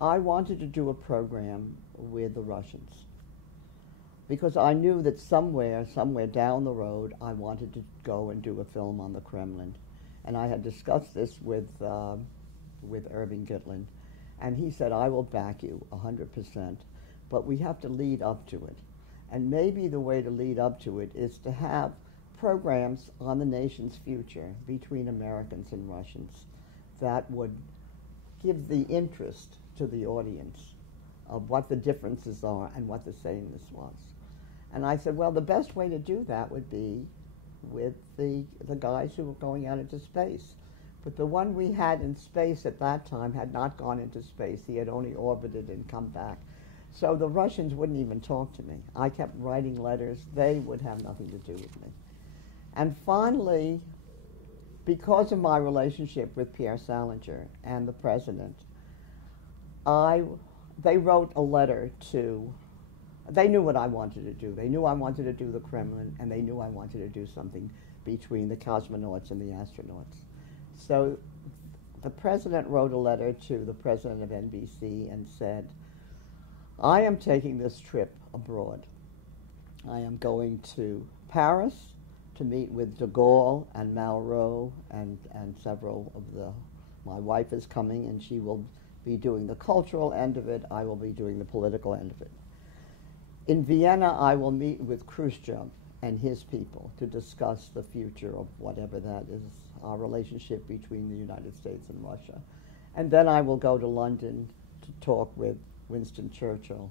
I wanted to do a program with the Russians because I knew that somewhere down the road, I wanted to go and do a film on the Kremlin. And I had discussed this with Irving Gitlin, and he said, I will back you 100%, but we have to lead up to it. And maybe the way to lead up to it is to have programs on the nation's future between Americans and Russians that would give the interest to the audience of what the differences are and what the sameness was. And I said, well, the best way to do that would be with the guys who were going out into space. But the one we had in space at that time had not gone into space. He had only orbited and come back. So the Russians wouldn't even talk to me. I kept writing letters. They would have nothing to do with me. And finally, because of my relationship with Pierre Salinger and the president, they wrote a letter to, they knew what I wanted to do. They knew I wanted to do the Kremlin, and they knew I wanted to do something between the cosmonauts and the astronauts. So the president wrote a letter to the president of NBC and said, I am taking this trip abroad. I am going to Paris to meet with de Gaulle and Malraux and several of my wife is coming, and she will be doing the cultural end of it. I will be doing the political end of it. In Vienna, I will meet with Khrushchev and his people to discuss the future of whatever that is, our relationship between the United States and Russia. And then I will go to London to talk with Winston Churchill,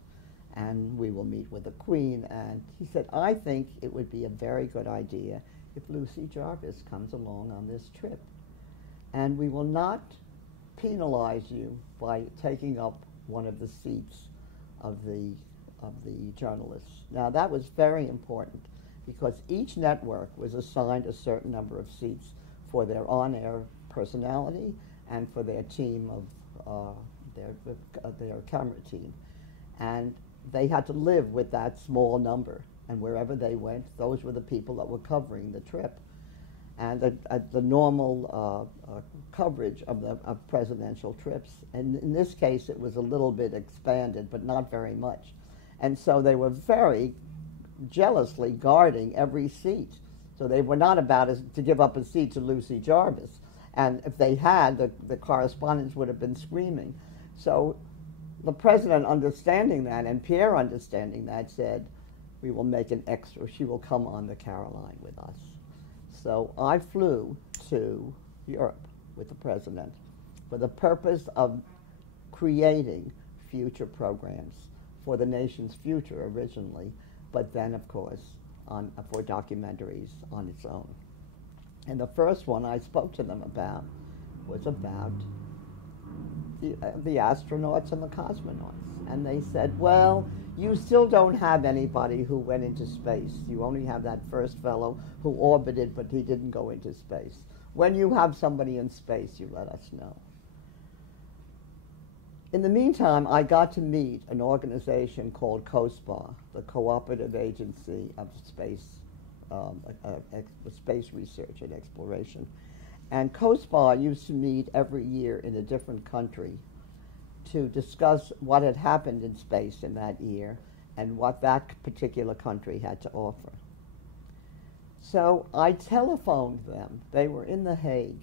and we will meet with the Queen. And he said, I think it would be a very good idea if Lucy Jarvis comes along on this trip. And we will not penalize you by taking up one of the seats of the journalists. Now, that was very important because each network was assigned a certain number of seats for their on-air personality and for their team of their camera team. And they had to live with that small number. And wherever they went, those were the people that were covering the trip. And the normal coverage of presidential trips. And in this case, it was a little bit expanded, but not very much. And so they were very jealously guarding every seat. So they were not about to give up a seat to Lucy Jarvis. And if they had, the correspondents would have been screaming. So the president, understanding that, and Pierre understanding that, said, we will make an extra. She will come on the Caroline with us. So I flew to Europe with the president for the purpose of creating future programs for the nation's future originally, but then, of course, for documentaries on its own. And the first one I spoke to them about was about the astronauts and the cosmonauts. And they said, well, you still don't have anybody who went into space. You only have that first fellow who orbited, but he didn't go into space. When you have somebody in space, you let us know. In the meantime, I got to meet an organization called COSPAR, the Cooperative Agency of Space, Space Research and Exploration. And COSPAR used to meet every year in a different country to discuss what had happened in space in that year and what that particular country had to offer. So I telephoned them. They were in The Hague.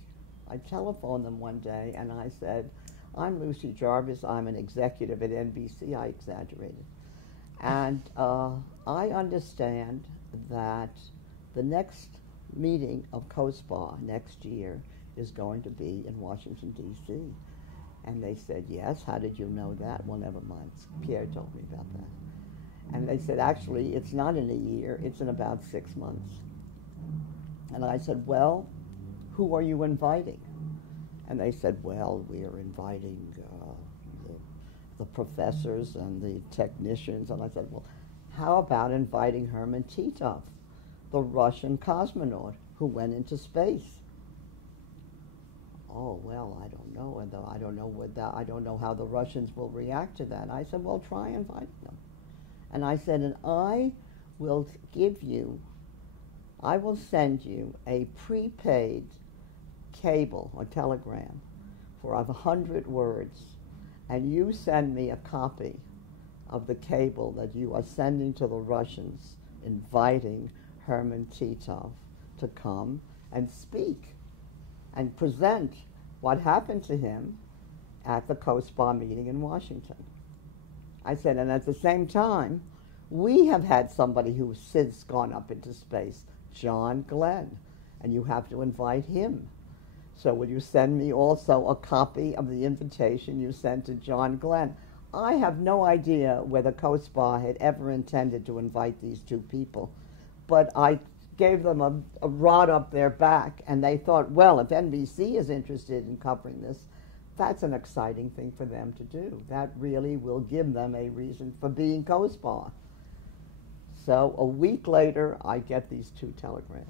I telephoned them one day and I said, I'm Lucy Jarvis. I'm an executive at NBC. I exaggerated. And I understand that the next meeting of COSPAR next year is going to be in Washington, D.C. And they said, yes. How did you know that? Well, never mind. Pierre told me about that. And they said, actually, it's not in a year. It's in about 6 months. And I said, well, who are you inviting? And they said, well, we are inviting the professors and the technicians. And I said, well, how about inviting Herman Titov, the Russian cosmonaut who went into space? Oh, well, I don't know. And I don't know I don't know how the Russians will react to that. I said, well, try inviting them. And I said, and I will send you a prepaid cable or telegram for 100 words. and you send me a copy of the cable that you are sending to the Russians inviting Herman Titov to come and speak and present what happened to him at the COSPAR meeting in Washington. I said, and at the same time, we have had somebody who's since gone up into space, John Glenn, and you have to invite him. So will you send me also a copy of the invitation you sent to John Glenn? I have no idea whether COSPAR had ever intended to invite these two people, but I gave them a rod up their back, and they thought, well, if NBC is interested in covering this, that's an exciting thing for them to do. That really will give them a reason for being COSPAR. So a week later, I get these two telegrams.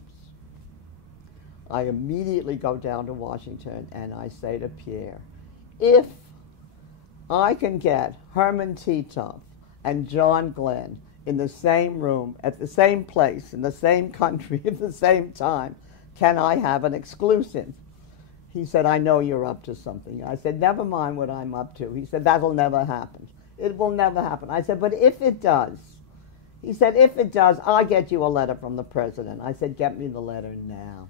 I immediately go down to Washington and I say to Pierre, if I can get Herman Titov and John Glenn in the same room, at the same place, in the same country, at the same time, can I have an exclusive? He said, I know you're up to something. I said, never mind what I'm up to. He said, that'll never happen. It will never happen. I said, but if it does. He said, if it does, I'll get you a letter from the president. I said, get me the letter now.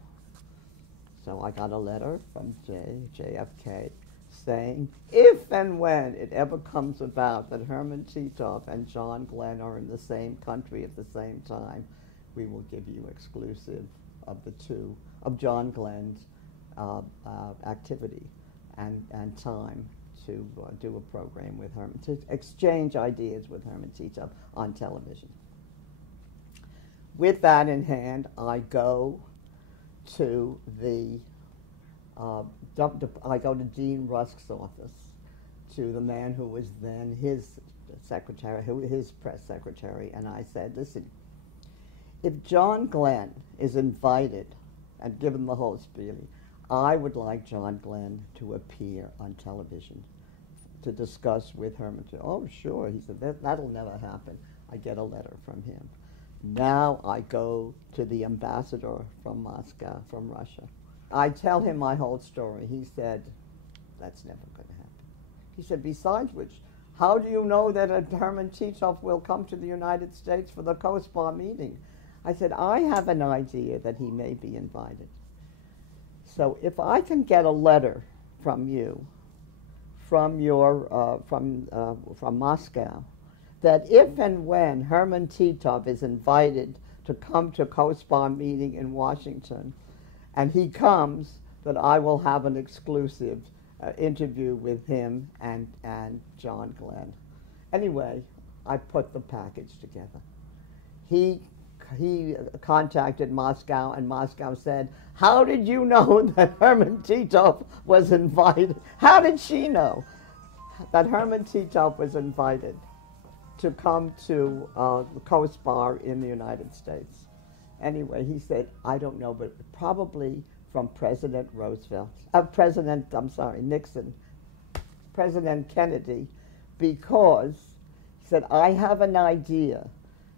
So I got a letter from JFK saying, if and when it ever comes about that Herman Titov and John Glenn are in the same country at the same time, we will give you exclusive of John Glenn's activity and time to do a program with Herman, to exchange ideas with Herman Titov on television. With that in hand, I go to Dean Rusk's office, to the man who was then his secretary, his press secretary, and I said, listen, if John Glenn is invited and given the whole spiel, I would like John Glenn to appear on television to discuss with Herman. Oh, sure. He said, that'll never happen. I get a letter from him. Now I go to the ambassador from Moscow, from Russia. I tell him my whole story. He said, that's never going to happen. He said, besides which, how do you know that Herman Titov will come to the United States for the COSPAR meeting? I said, I have an idea that he may be invited. So if I can get a letter from you, from Moscow, that if and when Herman Titov is invited to come to COSPAR meeting in Washington, and he comes, that I will have an exclusive interview with him and John Glenn. Anyway, I put the package together. He contacted Moscow, and Moscow said, how did you know that Herman Titov was invited? How did she know that Herman Titov was invited to come to COSPAR in the United States? Anyway, he said, I don't know, but probably from President Nixon, President Kennedy, because, he said, I have an idea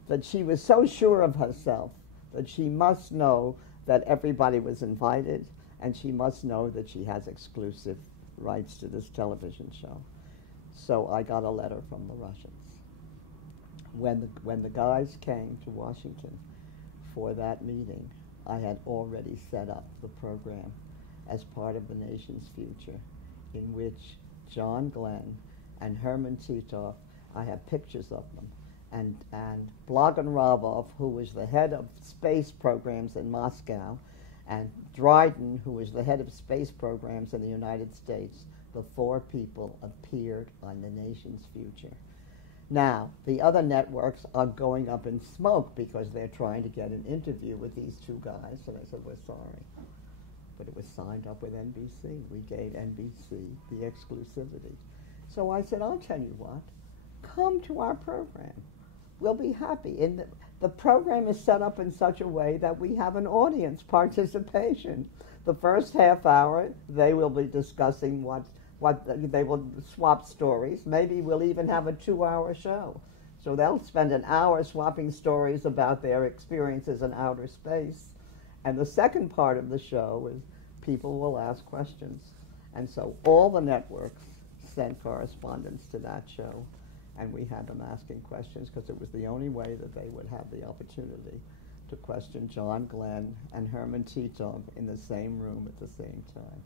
that she was so sure of herself that she must know that everybody was invited, and she must know that she has exclusive rights to this television show. So I got a letter from the Russians. When the guys came to Washington for that meeting, I had already set up the program as part of the nation's future, in which John Glenn and Herman Titov, I have pictures of them, and Blagonravov, who was the head of space programs in Moscow, and Dryden, who was the head of space programs in the United States, the four people appeared on the nation's future. Now, the other networks are going up in smoke because they're trying to get an interview with these two guys, so they said, we're sorry. But it was signed up with NBC. We gave NBC the exclusivity. So I said, I'll tell you what, come to our program. We'll be happy. And the program is set up in such a way that we have an audience participation. The first half hour, they will be discussing they will swap stories. Maybe we'll even have a 2-hour show. So they'll spend an hour swapping stories about their experiences in outer space. And the second part of the show is people will ask questions. And so all the networks sent correspondence to that show, and we had them asking questions because it was the only way that they would have the opportunity to question John Glenn and Herman Titov in the same room at the same time.